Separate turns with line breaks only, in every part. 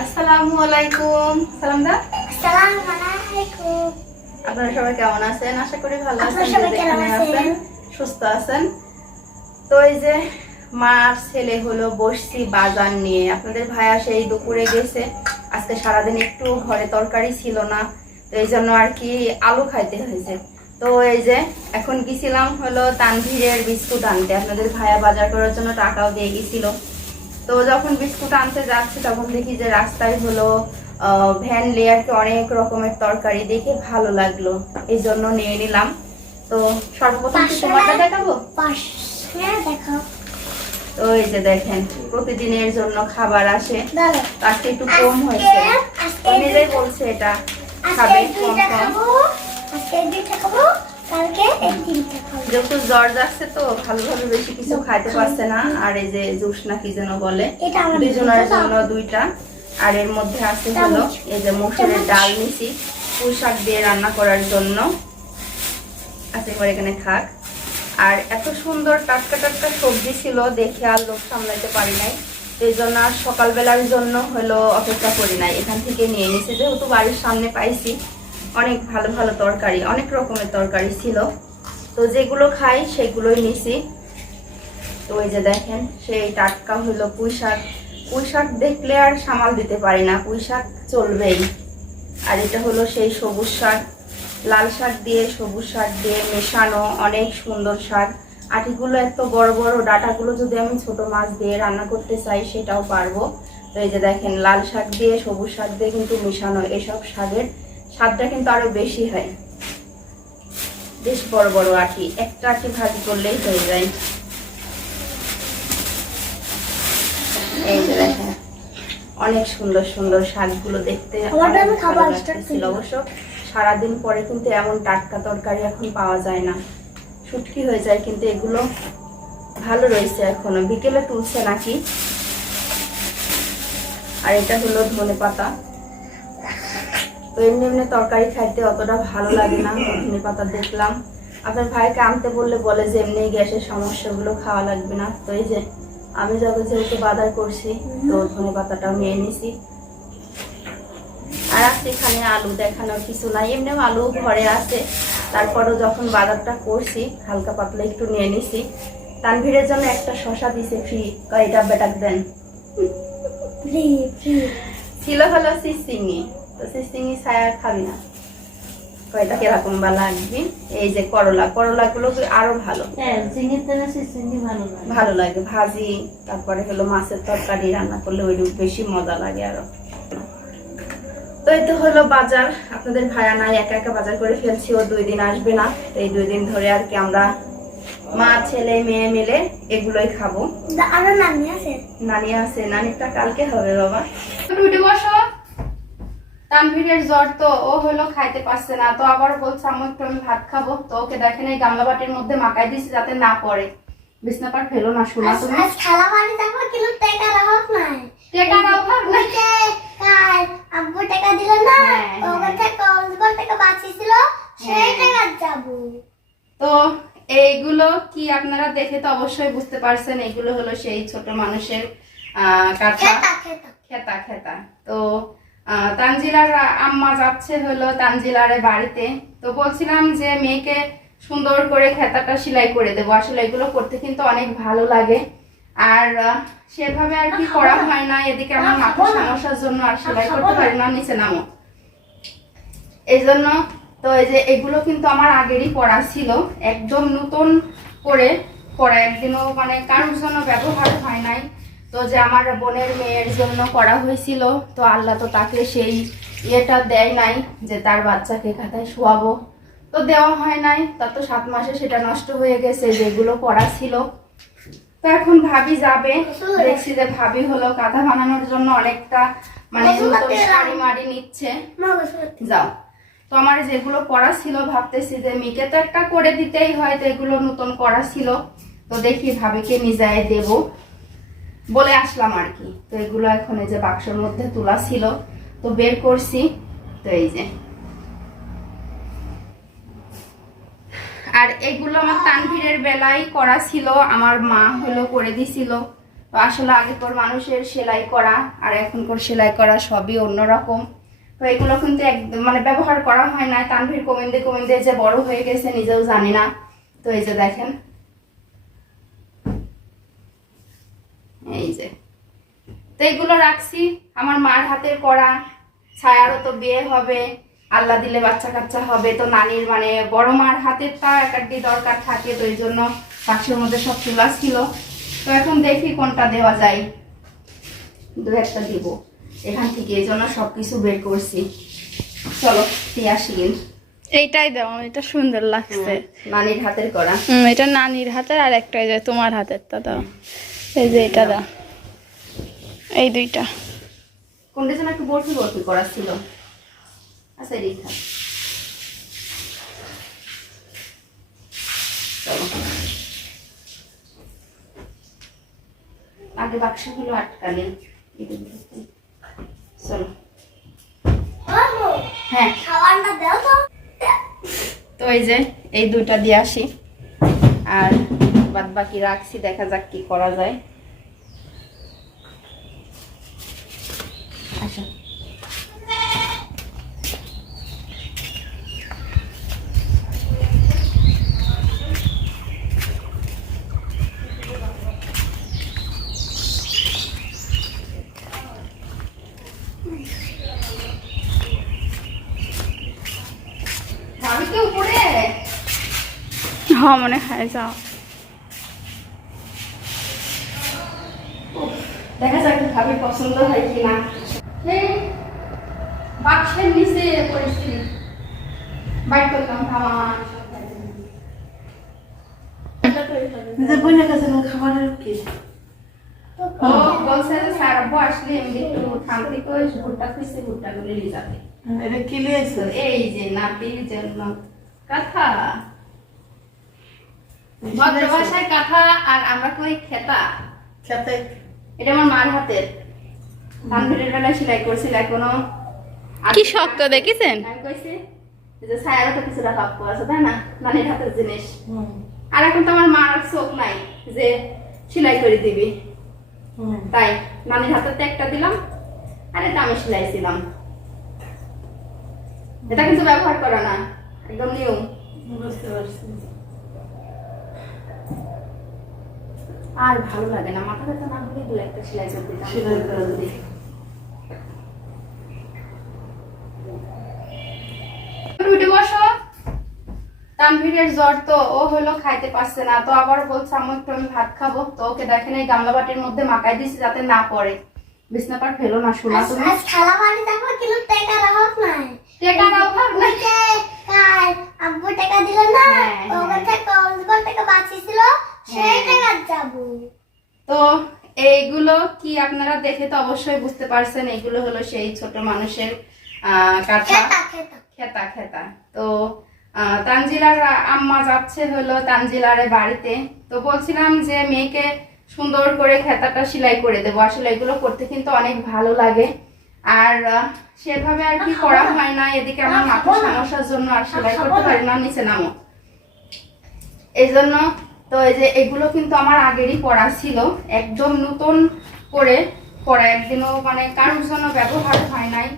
আসসালামু আলাইকুম। সালাম দা।
আসসালামু আলাইকুম
আপনারা সবাই কেমন আছেন? আশা করি ভালো আছেন সুস্থ আছেন। তো এই যে ছেলে হলো বসছি বাজার নিয়ে। আপনাদের ভাইয়া সেই দুপুরে গেছে। আজকে সারাদিন একটু ঘরে তরকারি ছিল না তো এই জন্য আর কি আলু খাইতে হয়েছে। তো এই যে এখন গেছিলাম হলো তানভীরের বিস্কুট আনতে। আপনাদের ভাইয়া বাজার করার জন্য টাকাও দিয়ে গেছিল। তো যখন বিস্কুট আনতে যাচ্ছি তখন দেখি যে রাস্তায় হলো ভ্যান লেয়ারকে অনেক রকমের তরকারি দেখে ভালো লাগল। এই জন্য নিয়ে নিলাম। তো সর্বপ্রথম তোমারটা দেখাবো? তো এই যে দেখেন প্রতিদিনের জন্য খাবার আসে। আজকে একটু কম হয়েছে। নিজেই বলছে এটা খাবে কম কম।
কালকে এই তিনটা খাব।
যেহেতু জ্বর যাচ্ছে তো ভালোভাবে বেশি কিছু খাইতে পারছে না। আর এই যে জুস না কি যেন বলে
এটা আমার
দুজনের জন্য দুইটা। আর এর মধ্যে আছে হলো এই যে মসুরের ডাল নিছি পুঁই শাক দিয়ে রান্না করার জন্য। আচ্ছা এবার এখানে আর এত সুন্দর টাটকা টাটকা সবজি ছিল দেখে আর লোক সামলাইতে পারি নাই। এই জন্য আর সকালবেলার জন্য হলো অপেক্ষা করি নাই। এখান থেকে নিয়ে নিছি যেহেতু বাড়ির সামনে পাইছি। অনেক ভালো ভালো তরকারি, অনেক রকমের তরকারি ছিল। তো যেগুলো খাই সেগুলোই নিছি। তো ওই যে দেখেন, সেই টাটকা হলো পুঁই শাক। পুঁই শাক দেখলে আর সামাল দিতে পারি না, পুঁই শাক চলবেই। আর এটা হলো সেই সবুজ শাক। লাল শাক দিয়ে সবুজ শাক দিয়ে মেশানো অনেক সুন্দর শাক। আটিগুলো এত বড় বড়, ডাটাগুলো যদি আমি ছোট মাছ দিয়ে রান্না করতে চাই সেটাও পারব। তো এই যে দেখেন, লাল শাক দিয়ে সবুজ শাক দিয়ে কিন্তু মেশানো এসব শাকের স্বাদটা কিন্তু আরও বেশি হয়। বেশ বড় বড় আটি একটা আটি ভাজি করলেই হয়ে যায়। এই যে দেখেন অনেক সুন্দর সুন্দর শাকগুলো দেখতে। অবশ্য। সারাদিন পরে কিন্তু এমন টাটকা তরকারি এখন পাওয়া যায় না। শুটকি হয়ে যায় কিন্তু এগুলো। ভালো রয়েছে এখনও। বিকেলে তুলছে নাকি? আর এটা হলো ধনে পাতা তো এমনি এমনি তরকারি খাইতে অতটা ভালো লাগে না ধনে পাতা দেখলাম। আপনার ভাইকে আনতে বললে বলে যে এমনি গ্যাসের সমস্যাগুলো খাওয়া লাগবে না। তো এই যে আমি যখন যেহেতু বাজার করছি তো ধনে পাতাটাও নিয়ে নিছি। আর আজকে এখানে আলু দেখানোর কিছু নাই। এমনিও আলু ঘরে আছে। তারপরও যখন বাজারটা করছি হালকা পাতলা একটু নিয়ে নিছি। তানভীরের জন্য একটা শশা দিছে ফ্রি। কয়টা বেটাক দেন।
Free free.
ছিল হলো সিসিঙ্গি তো সিসিঙ্গি ছায়া খাবি না। কয়টা কীরকম বা লাগবে? এই যে করলা করলা গুলো আরও ভালো?
হ্যাঁ ঝিঙের তেলে সে চিংড়ি ভালো লাগে।
ভালো লাগে ভাজি তারপরে হলো মাছের তরকারি রান্না করলে ওই বেশি মজা লাগে আরও। তো এই তো হলো বাজার। আপনাদের ভাড়া নাই একা একা বাজার করে ফেলছি ও দুই দিন আসবে না। তো এই দুই দিন ধরে আর কি আমরা মা ছেলে মেয়ে মিলে এগুলোই খাব।
আরও নামি আছে?
নানি আছে নানিটা কালকে হবে বাবা। উঠে বসো। তানভীরের জ্বর তো ও হলো খাইতে পারছে না। তো আবার বলছে আমি একটু আমি ভাত খাব। তো ওকে দেখেন এই গামলা বাটির মধ্যে মাকাই দিছি যাতে না পড়ে। বিছনা পার ফেলো না শোনা তুমি।
আজ খেলা বাড়ি যাব কিন্তু টাকার অভাব নাই।
টাকার অভাব নাই।
ওই কাল আব্বু টাকা দিল না
হ্যাঁ,
ওখান থেকে কলজবল টাকা বাঁচিয়েছিল সেই
হ্যাঁ।
টাকা যাব।
তো এইগুলো কি আপনারা দেখে তো অবশ্যই বুঝতে পারছেন এইগুলো হলো সেই ছোট মানুষের আহ, কাঁথা।
খেতা খেতা।
তো তানজিলার আম্মা যাচ্ছে হলো তানজিলারে বাড়িতে। তো বলছিলাম যে মেয়েকে সুন্দর করে খেতাটা সেলাই করে দেবো। আসলে এগুলো করতে কিন্তু অনেক ভালো লাগে। আর সেভাবে আর কি করা হয় না। এদিকে আমার মাথার সমস্যার জন্য আর সেলাই করতে পারি না নিচে নামো। এই জন্য তো এই যে এগুলো কিন্তু আমার আগেরই পড়া ছিল। একদম নতুন করে পড়া একদিনও মানে কারোর জন্য ব্যবহার হয় নাই। তো যে আমার বোনের মেয়ের জন্য করা হয়েছিল তো আল্লাহ তো তাকে সেই ইয়েটা দেয় নাই যে তার বাচ্চাকে খাতায় শোয়াবো। তো দেওয়া হয় নাই তার তো সাত মাসে সেটা নষ্ট হয়ে গেছে যেগুলো করা ছিল। তো এখন ভাবি যাবে দেখছি যে ভাবি হলো কাঁথা বানানোর জন্য অনেকটা মানে শাড়ি মাড়ি নিচ্ছে। যাও। তো আমার যেগুলো করা ছিল ভাবতেছি যে মিকে তো একটা করে দিতেই হয় তো এগুলো নতুন করা ছিল। তো দেখি ভাবিকে মিজায় দেব। বলে আসলাম আর কি। তো এগুলো এখন এই যে বাক্সের মধ্যে তোলা ছিল, তো বের করছি। তো এই যে। আর এগুলো আমার তানভীরের বেলায় করা ছিল, আমার মা হলো করে দিছিল। তো আসলে আগেকার মানুষের সেলাই করা আর এখনকার সেলাই করা সবই অন্যরকম। তো এগুলো কিন্তু একদম মানে ব্যবহার করা হয় না তানভীর কমিন্দে কমিন্দে যে বড় হয়ে গেছে, নিজেও জানি না। তো এই যে দেখেন এই যে তো এগুলো রাখছি। আমার মার হাতের করা। ছায়ারও তো বিয়ে হবে। আল্লাহ দিলে বাচ্চা কাচ্চা হবে। তো নানির মানে বড় মার হাতের তা একাডি দরকার থাকে তো এই জন্য বাক্সের মধ্যে সব চুলা ছিল। তো এখন দেখি কোনটা দেওয়া যায়। দু একটা দিব। এখান থেকে এই জন্য সব কিছু বের করছি। চলো গিন।
এইটাই দাও এটা সুন্দর লাগছে।
নানির হাতের করা।
এটা নানির হাতের আর একটা তোমার হাতেরটা দাও। এই যে এটা দাও। এই দুইটা।
কোনটা যেন একটু বরফি বরফি করা ছিল। আচ্ছা এদিক থাক। আগে বাক্সগুলো আটকালে এটা দিতে। চলো হ্যাঁ
তো।
তো এই যে এই দুইটা দিয়ে আসি। আর বাদ বাকি রাখছি দেখা যাক কি করা যায় আসো আমি কি উপরে
হ্যাঁ মনে হয় যাও।
দেখা যাক ভাবি পছন্দ হয় কিনা এই বাক্সের নিচে পরিস্থিতি বাইক করলাম থামা
যে বোনের কাছে খাবারের কি?
ও বলছে যে স্যার আব্বু আসলে এমনি একটু শান্তি করে ভুট্টা খুঁজছে ভুট্টা গুলি নিয়ে যাবে।
এটা কি
তো
লিয়েছে
এই যে নাতির জন্য। কথা। ভদ্র ভাষায় কাঁথা আর আমরা কই খেতা?
খেতে।
এটা আমার মার হাতের। ধানভিটের বেলায় সেলাই করছিল এখনও।
কি শক্ত দেখিছেন?
আমি কইছি যে ছায়ারও তো কিছুটা প্রাপ্য আছে তাই না? নানির হাতের জিনিস। আর এখন তো আমার মার চোখ নাই যে সেলাই করে দিবি। তাই নানির হাতের তো একটা দিলাম আর এটা আমি সেলাইছিলাম। এটা কিন্তু ব্যবহার করা না একদম নিয়ম।
বুঝতে পারছি।
আর ভালো লাগে না। মাথা ব্যথা না হলে দু একটা সেলাই করে দিতাম।
সেলাই করে দিবি।
উঠে বসো। তানভীরের জ্বর তো ও হলো খাইতে পারছে না। তো আবার বলছে আমি একটু আমি ভাত খাব। তো ওকে দেখেন এই গামলা বাটির মধ্যে মাকাই দিছি যাতে না পড়ে। বিছনা পাট ফেলো না শোনা তুমি।
আজ খালা বাড়ি দেখো কিন্তু টাকা নাই। কাল আব্বু টাকা দিল না
হ্যাঁ,
ওখান
হ্যাঁ।
টাকা বাঁচিয়েছিল। টাকা
তো এইগুলো কি আপনারা দেখে তো অবশ্যই বুঝতে পারছেন এইগুলো হলো সেই ছোট মানুষের কাঁথা।
খেতা খেতা।
খেতা খেতা। তো তানজিলার আম্মা যাচ্ছে হলো তানজিলার বাড়িতে। তো বলছিলাম যে মেয়েকে সুন্দর করে খেতাটা সেলাই করে দেবো। আসলে এগুলো করতে কিন্তু অনেক ভালো লাগে। আর সেভাবে আর কি করা হয় না। এদিকে আমার মাথার সমস্যার জন্য আর সেলাই করতে পারি না নিচে নামো। এই জন্য তো এই যে এগুলো কিন্তু আমার আগেরই পড়া ছিল। একদম নতুন করে পড়া একদিনও মানে কারোর জন্য ব্যবহার হয় নাই।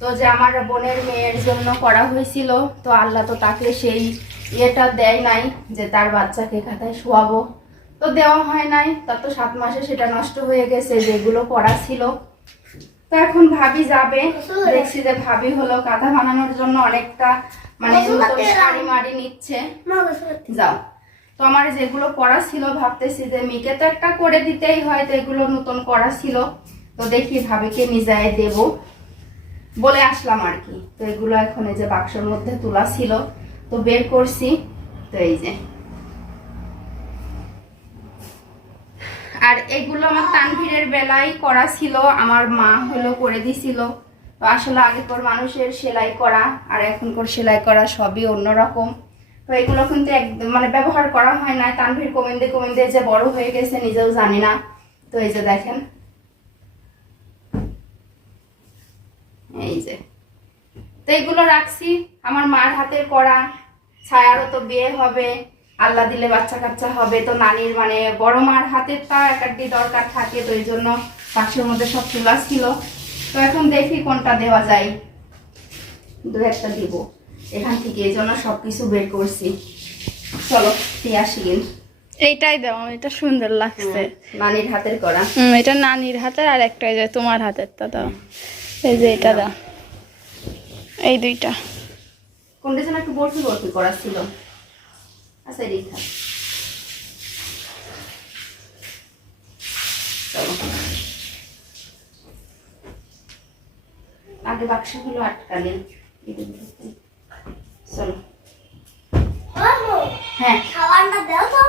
তো যে আমার বোনের মেয়ের জন্য করা হয়েছিল তো আল্লাহ তো তাকে সেই ইয়েটা দেয় নাই যে তার বাচ্চাকে খাতায় শোয়াবো। তো দেওয়া হয় নাই তার তো সাত মাসে সেটা নষ্ট হয়ে গেছে যেগুলো পড়া ছিল। তো এখন ভাবি যাবে দেখছি যে ভাবি হলো কাঁথা বানানোর জন্য অনেকটা মানে শাড়ি মাড়ি নিচ্ছে। যাও। তো আমার যেগুলো করা ছিল, ভাবতেছি যে মিকে তো একটা করে দিতেই হয়, তো এগুলো নতুন করা ছিল। তো দেখি ভাবিকে মিজায় দেব বলে আসলাম আর কি। তো এগুলো এখন এই যে বাক্সের মধ্যে তোলা ছিল, তো বের করছি। তো এই যে। আর এগুলো আমার তানভীরের বেলায় করা ছিল, আমার মা হলো করে দিছিল। তো আসলে আগেকার মানুষের সেলাই করা আর এখনকার সেলাই করা সবই অন্যরকম। তো এগুলো কিন্তু একদম মানে ব্যবহার করা হয় না। তানভীর কমিন্দে কমিন্দে যে বড় হয়ে গেছে, নিজেও জানি না। তো এই যে দেখেন। এই যে। তো এগুলো রাখছি। আমার মার হাতের করা। ছায়ারও তো বিয়ে হবে। আল্লাহ দিলে বাচ্চা কাচ্চা হবে। তো নানির মানে বড় মার হাতের তা একাড্ডি দরকার থাকে, তো এই জন্য বাক্সের মধ্যে সব চুলা ছিল। তো এখন দেখি কোনটা দেওয়া যায়। দু একটা দিব। এখান থেকে এই জন্য সব কিছু বের করছি। চলো দিয়ে আসি
এইটাই দাও এটা সুন্দর লাগছে।
নানির হাতের করা।
হুম এটা নানির হাতের আর একটা এই যে তোমার হাতেরটা দাও। এই যে এটা দাও। এই দুইটা।
কোনটা যেন একটু বরফি বরফি করা ছিল। আচ্ছা থাক আগে বাক্সগুলো আটকালে এটা। চলো। হ্যাঁ।
খাবারটা দাও তো।